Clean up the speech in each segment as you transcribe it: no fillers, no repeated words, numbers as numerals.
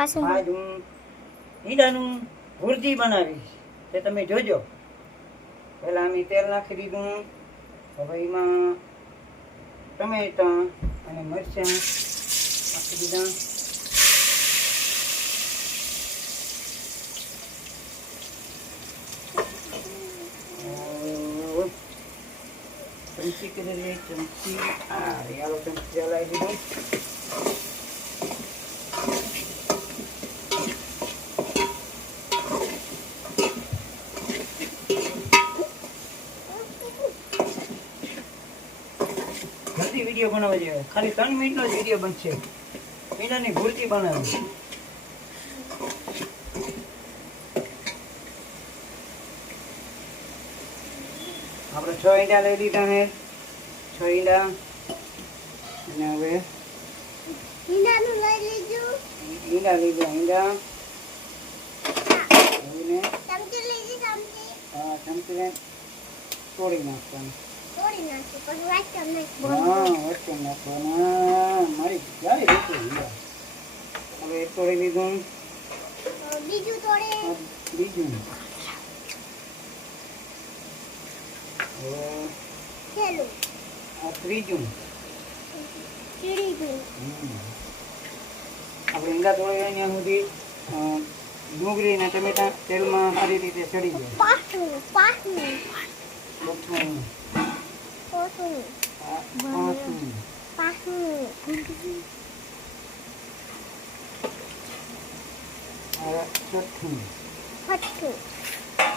આજ હું ઈંડાનું ભુરજી બનાવીશ તે તમે જોજો. પહેલાં અમે તેલ નાખી દીધું. હવે એમાં ટમેટા અને મરચાં નાખી દીધા. ચમચી કરી ચમચી યાલો ચમચી હલાવી દીધું. જલ્દી વિડીયો બનાવવા જોઈએ. ખાલી 3 મિનિટનો જ વિડીયો બનશે. ઈંડાની ભુરજી બનાવી. આપણે 6 ઈંડા લઈ લીધા છે. 6 ઈંડા. અને હવે ઈંડાનું લઈ લીધું. ઈંડા લીધા. ઈંડા ચમચી લીધી. ચમચી ચમચીને તોડી નાખવાનું. તોડી નાખી પછી વાટકા નાખી. વચ્ચે નાખવાના. મારી ક્યારે રીતે ઈંડા હવે એક તોડી લીધું. બીજું તોડે. બીજું છેલ્લું. આ ત્રીજું. ચીડી આપણે ઈંડા તોડી ત્યાં સુધી ડુંગળી અને ટમેટા તેલમાં સારી રીતે ચડી જાય. પાછું પાંચમું. છઠ્ઠું.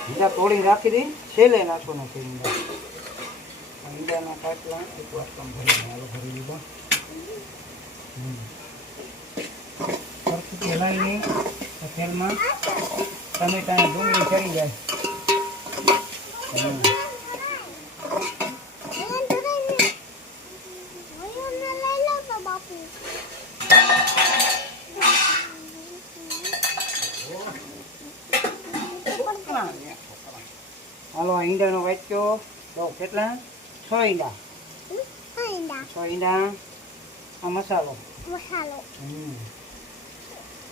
ઈંડા તોડી રાખી દઈ. છેલ્લે નાખો નથી ઈંડા. ઈંડાના કાટલા એક વાટકામાં ભરી હાલો ભરી લીધો. સરખી હલાવી તેલમાં ટમેટા અને ડુંગળી ચડી જાય. હાલો આ ઈંડાનો વાટક્યો તો કેટલા 6 ઈંડા. 6 ઈંડા. આ મસાલો.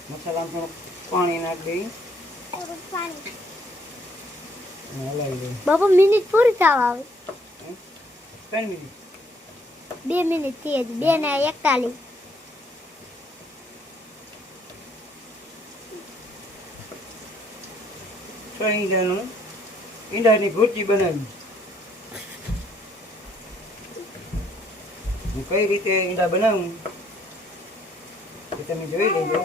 મસાલામાં થોડું પાણી નાખી દઈ. હલાવી દઈ. બાપા મિનિટ પૂરી થવા આવે. 3 મિનિટ. 2 મિનિટ થઈ હજી. 2 ને 41. ઈંડાની ભુરજી બનાવી. હું કઈ રીતે ઈંડા બનાવું એ તમે જોઈ લેજો.